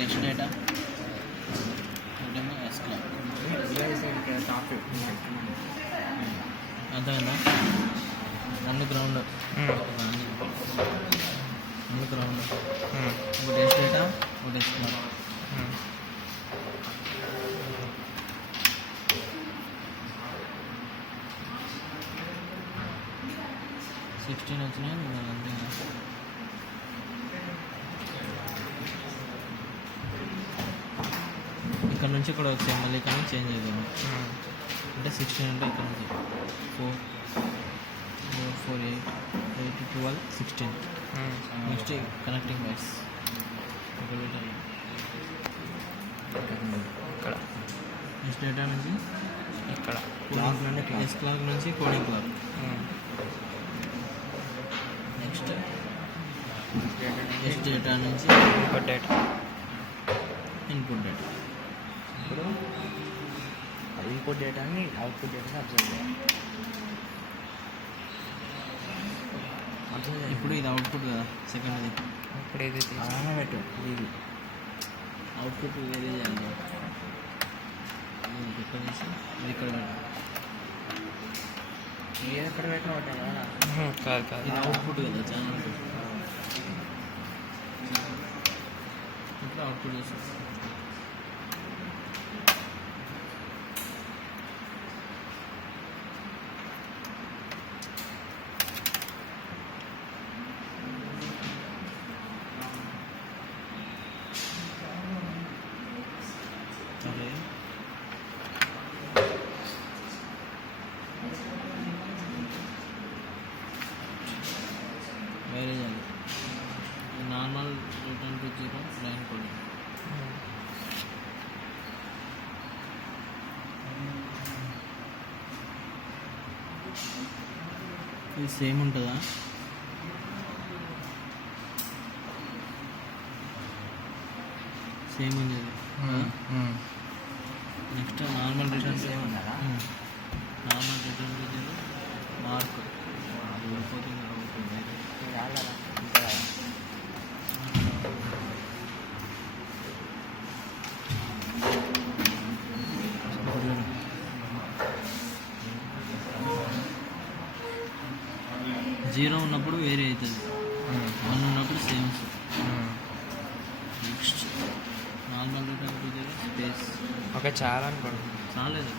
Test data ఒకటేమో yes clock. అర్థమైందా? అన్ని గ్రౌండ్ అన్ని గ్రౌండ్ ఒక టెస్ట్ డేటా ఒక ఎస్ క్లాక్. 16 వచ్చినాయి అంతే. ఇక్కడ నుంచి ఇక్కడ వచ్చాయి, మళ్ళీ ఇక్కడ నుంచి చేంజ్ అవుతాము. అంటే 16 అంటే ఇక్కడ నుంచి 4 4 8 8 12 16. నెక్స్ట్ కనెక్టింగ్ వైస్ ఇక్కడ నెక్స్ట్ డేటా నుంచి ఇక్కడ ఎస్ క్లాక్ నుంచి coding clock. Next S data నుంచి ఇన్పుట్ డేటా. ఇప్పుడు ఇన్పుట్ డేటాని అవుట్పుట్ డేటాని అబ్జర్వ్ చేయాలి. ఇప్పుడు ఇది అవుట్పుట్ కదా, సెకండ్ ఇది. ఇప్పుడు ఇది పెట్టు, ఇది అవుట్పుట్ వేరే చేయాలి. ఇక్కడ నుంచి ఇది ఇక్కడ పెట్టు. ఇది ఎక్కడ పెట్టిన కాదు కాదు, ఇది అవుట్పుట్ కదా, ఛానల్ ఇట్లా అవుట్పుట్ చేస్తుంది. వేరే చేయాలి. Normal return to 0 line coding. ఇది సేమ్ ఉంటుందా? సేమ్ ఉంది ఇది. నెక్స్ట్ నార్మల్ రిటర్న్ సేమ్ ఉందా? నార్మల్ రిటర్న్ టు 0 మార్క్ ఊడిపోతుంది. జీరో ఉన్నప్పుడు వేరే అవుతుంది, 1 ఉన్నప్పుడు same. Next normal return to 0 space. Okay, చాలా అనుకోండి, చాలేదు.